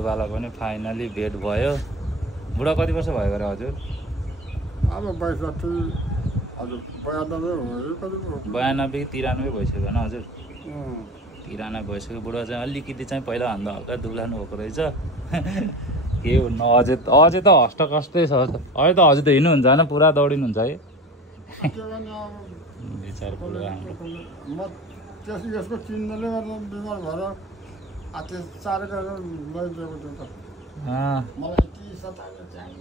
बुढोवाला पनि फाइनली भेट भयो। बुढा कति वर्ष भयो गरे हजुर? अब 92 हजुर 92 93 भइसक्यो होइन हजुर? 93 भइसक्यो। बुढा चाहिँ अलिकति चाहिँ पहिलाभन्दा हल्का दुब्लानु भएको रहेछ। के हुन्न अझै त हष्टकष्टै छ। अहिले त हजुर त हिँड्नुहुन्छ होइन? पुरा दौडिनुहुन्छ है विचार बुढा हाम्रो। म यसको चिन्हले गर्दा बिमार भएर त्यो 4 गरेर लैदिएको थियो त। मलाई के सतायो चाहिँ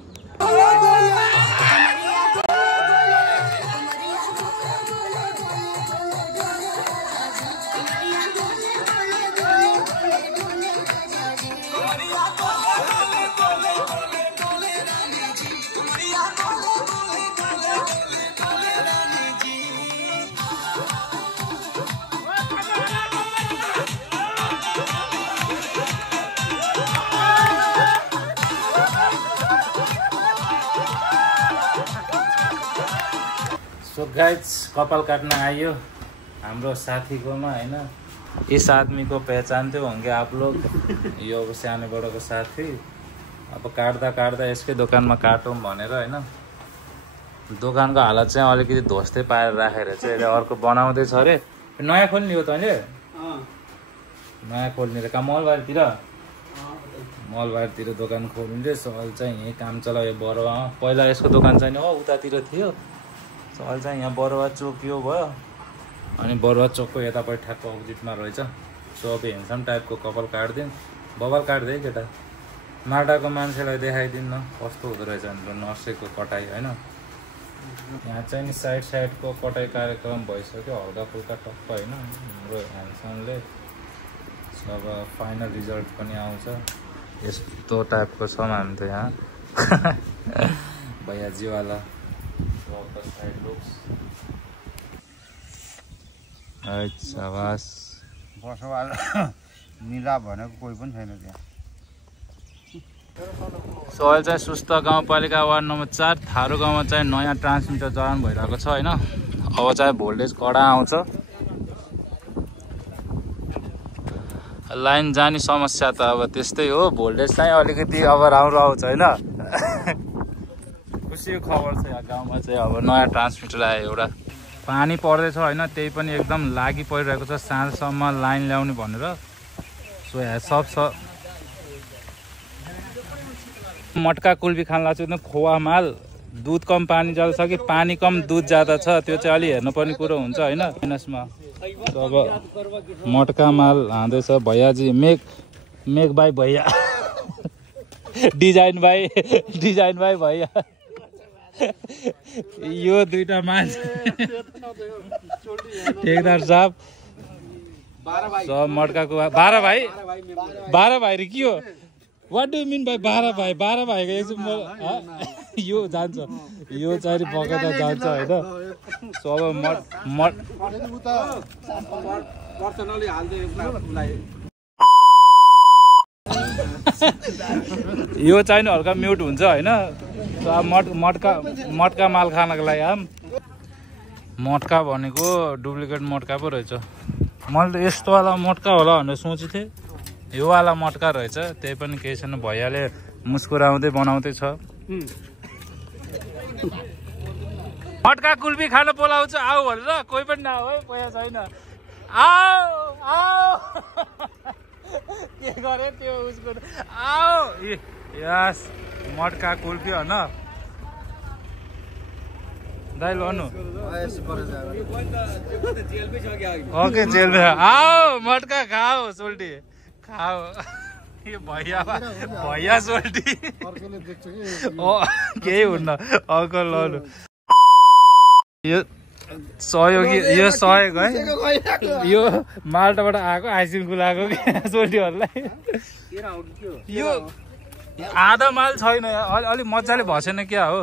तो गाइज कपाल काटना आइयो हाम्रो साथीकोमा हैन। इस आदमी को पहचानते होंगे आप लोग, यो सानो बडोको साथी। अब काट्दा काट्दा यसकै दोकानमा काटौँ भनेर हैन। दोकानको हालत चाहिँ अलिकति ध्वस्तै पारेर राखेर चाहिँ यसले अर्को बनाउँदैछ अरे। नयाँ खोल्ने हो तैँले? नयाँ खोल्ने त मलबारतिर दोकान खोलिँदै सल चाहिँ यहीँ काम चलायो बरुवा। पहिला यसको दोकान चाहिँ उतातिर थियो। अहिले चाहिँ यहाँ बरुवा चोक यो भयो। अनि बरुवा चोकको यतापट्टि ठ्याक्क अपोजिटमा रहेछ। सो अब हेन्सम टाइपको कपाल काटिदिउँ। बबाल काट्दै केटा माटाको मान्छेलाई देखाइदिन्न कस्तो हुँदो रहेछ हाम्रो नर्सेको कटाइ होइन। यहाँ चाहिँ नि साइडको कटाइ कार्यक्रम भइसक्यो हल्का फुल्का टक्क होइन। हाम्रो ह्यान्डसमले अब फाइनल रिजल्ट पनि आउँछ। यस्तो टाइपको छौँ हामी त यहाँ भैयाजीवाला। शाबास बसोवाला मिला भनेको कोही पनि छैन त्यहाँ। सो अहिले चाहिँ सुस्त गाउँपालिका वार्ड नम्बर 4 थारू गाउँमा चाहिँ नयाँ ट्रान्समिटर जडान भइरहेको छ होइन। अब चाहिँ भोल्टेज कडा आउँछ। लाइन जाने समस्या त अब त्यस्तै हो। भोल्टेज चाहिँ अलिकति अब राम्रो आउँछ होइन। खुसीको खबर छ यहाँ गाउँमा चाहिँ अब नयाँ ट्रान्समिटर आयो एउटा। पानी पर्दैछ होइन, त्यही पनि एकदम लागि परिरहेको छ साँझसम्म लाइन ल्याउने भनेर। सो यहाँ सब छ। मटका कुल्फी खान लाग्छ एकदम खोवा माल। दुध कम पानी ज्यादा छ कि पानी कम दुध ज्यादा छ त्यो चाहिँ अलि हेर्नुपर्ने कुरो हुन्छ होइन। माइनसमा अब मटका माल हाँदैछ भैयाजी। मेक भाइ भैया डिजाइन भाइ भैया। यो दुईटा मान्छे ठेकदार साहब सब मटकाको 12 भाइ रे के हो? वाट डु मिन बाई 12 भाइको एकछिन यो जान्छ यो चाहिँ पकाउँदा जान्छ होइन। सब यो चाहिँ हल्का म्युट हुन्छ होइन। मटका माल खानको लागि मटका भनेको डुप्लिकेट मटका पो रहेछ। मैले त यस्तोवाला मटका होला भनेर सोचेको थिएँ। यो वाला मटका रहेछ। त्यही पनि केही छैन। भैयाले मुस्कुराउँदै बनाउँदै छ। मटका कुल्फी खान बोलाउँछ आऊ भनेर कोही पनि नआऊ है। पैसा छैन। आऊ के गरे त्यो उसको आऊ यस मटका कुल्फी होइन दाइ लनु। ओके जेलमै आओ मटका खाओ सोल्टी खाओ। यो भैया सोल्टी केही हुन्न अङ्कल लनु। यो सहयोगी यो सहयोग है। यो माल्टाबाट आएको आइसक्रिम खुलाएको कि सोल्टीहरूलाई। यो आधा माल छैन अलिक मजाले भसेन क्या हो।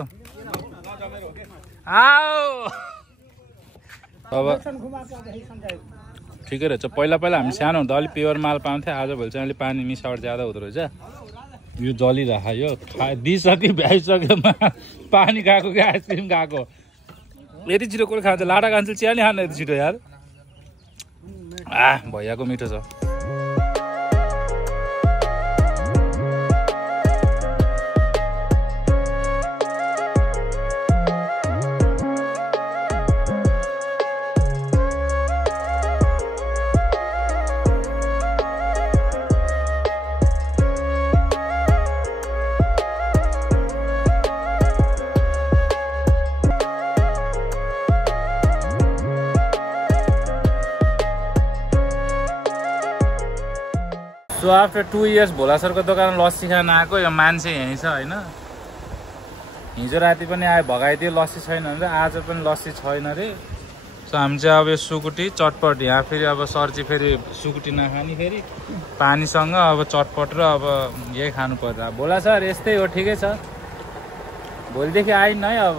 आओ अब ठिकै रहेछ। पहिला हामी सानो हुँदा अलिक प्योर माल पाउँथ्यो। आजभोलि चाहिँ अलिक पानी मिसावट ज्यादा हुँदो रहेछ। यो जलिरहेको यो दिइसक्यो भ्याइसक्यो पानी गएको कि आइसक्रिम गएको। यति छिटो कसले खान्छ? लाटा कान्छे चिया नि खानु यति छिटो यार। भैयाको मिठो छ। सो आफ्टर 2 इयर्स भोला सरको दोकान लस्सी खान आएको। यो मान्छे यहीँ छ होइन। हिजो राति पनि आयो भगाइदियो लस्सी छैन भने, आज पनि लस्सी छैन रे। सो हामी चाहिँ अब यो सुकुटी चटपट यहाँ फेरि अब सर्ची फेरि सुकुटी नखाने फेरि पानीसँग अब चटपट र अब यही खानु पर्छ। भोला सर यस्तै हो, ठिकै छ, भोलिदेखि आइन है अब।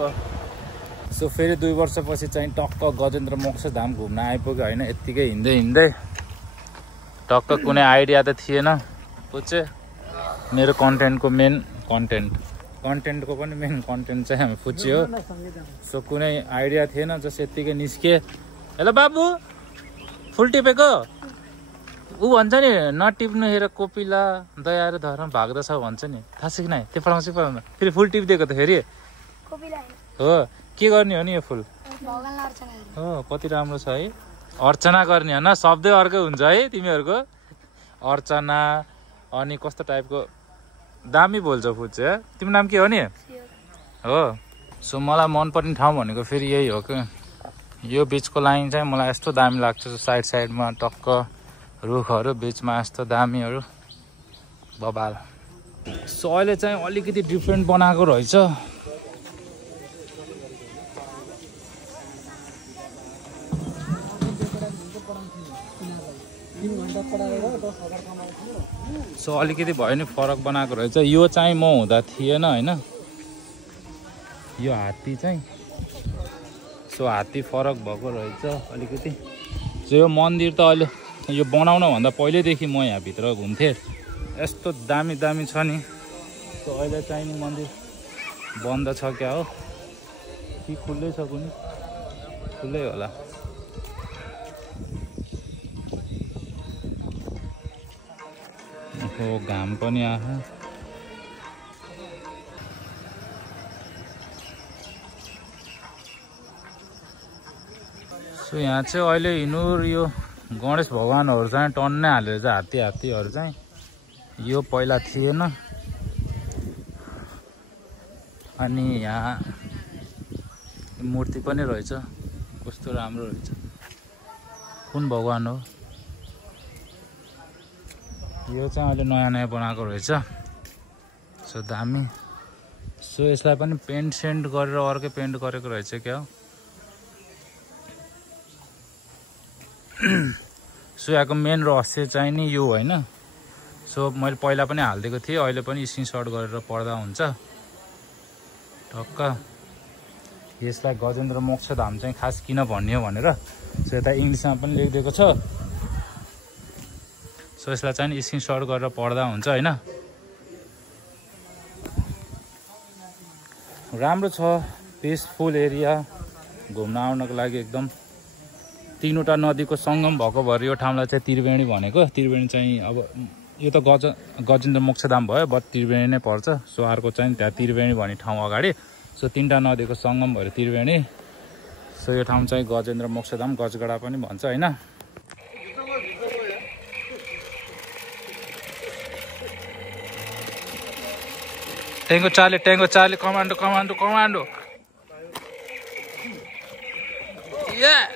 सो फेरि 2 वर्षपछि चाहिँ टक्क गजेन्द्र मोक्ष धाम घुम्न आइपुग्यो होइन। यत्तिकै हिँड्दै हिँड्दै टक्क कुनै आइडिया त थिएन पुचे। मेरो कन्टेन्टको मेन कन्टेन्टको पनि मेन कन्टेन्ट चाहिँ हामी पुच्ची हो। सो कुनै आइडिया थिएन, जस यत्तिकै निस्के। हेलो बाबु फुल टिपेको ऊ भन्छ नि नटिप्नु हेर कोपिला दया र धर्म भाग्दछ भन्छ नि, थाहा छ कि नै? त्यो पढाउँछ पढाउँदा फेरि फुल टिपिदिएको त फेरि हो। के गर्ने हो नि यो फुल? हो कति राम्रो छ है। अर्चना गर्ने होइन, शब्दै अर्कै हुन्छ है तिमीहरूको। अर्चना अनि कस्तो टाइपको दामी बोल्छ फुल चाहिँ। तिम्रो नाम के हो नि? हो। सो मलाई मनपर्ने ठाउँ भनेको फेरि यही हो कि यो बिचको लाइन चाहिँ मलाई यस्तो दामी लाग्छ। साइडमा टक्क रुखहरू बिचमा यस्तो दामीहरू बबाल। सो अहिले चाहिँ अलिकति डिफ्रेन्ट बनाएको रहेछ। सो अलिकति भयो नि फरक बनाएको रहेछ। यो चाहिँ म हुँदा थिएन होइन, यो हात्ती चाहिँ। सो हात्ती फरक भएको रहेछ अलिकति। सो यो मन्दिर त अहिले यो बनाउनभन्दा पहिल्यैदेखि म यहाँभित्र घुम्थेँ। यस्तो दामी दामी छ नि। सो अहिले चाहिँ नि मन्दिर बन्द छ क्या हो कि खुल्लै छ? कुनै खुल्लै होला। हो घाम पनि आयो। सो यहाँ चाहिँ अहिले हिँड्नु यो गणेश भगवानहरू चाहिँ टन्नै हालेर चाहिँ हात्तीहरू चाहिँ यो पहिला थिएन। अनि यहाँ मूर्ति पनि रहेछ, कस्तो राम्रो रहेछ। कुन भगवान हो यो चाहिँ अहिले नयाँ बनाएको रहेछ। सो दामी। सो यसलाई पनि पेन्ट सेन्ट गरेर अर्कै पेन्ट गरेको रहेछ क्या हो। सो यहाँको मेन रहस्य चाहिँ नि यो होइन। सो मैले पहिला पनि हालिदिएको थिएँ, अहिले पनि स्क्रिनसट गरेर पढ्दा हुन्छ टक्क। यसलाई गजेन्द्र मोक्ष धाम चाहिँ खास किन भन्ने हो भनेर सो यता इङ्ग्लिसमा पनि लेखिदिएको छ। सो यसलाई चाहिँ स्क्रिनसट गरेर पढ्दा हुन्छ होइन। राम्रो छ, पिसफुल एरिया घुम्न आउनको लागि एकदम। 3वटा नदीको सङ्गम भएको भएर यो ठाउँलाई चाहिँ त्रिवेणी भनेको। त्रिवेणी चाहिँ अब यो त गजेन्द्र मोक्षधाम भयो, बट त्रिवेणी नै पर्छ। सो अर्को चाहिँ त्यहाँ त्रिवेणी भन्ने ठाउँ अगाडि। सो 3टा नदीको सङ्गम भएर त्रिवेणी। सो यो ठाउँ चाहिँ गजेन्द्र मोक्षधाम, गजगडा पनि भन्छ होइन। टेङ्गो चार्ली कमान्डो Yeah.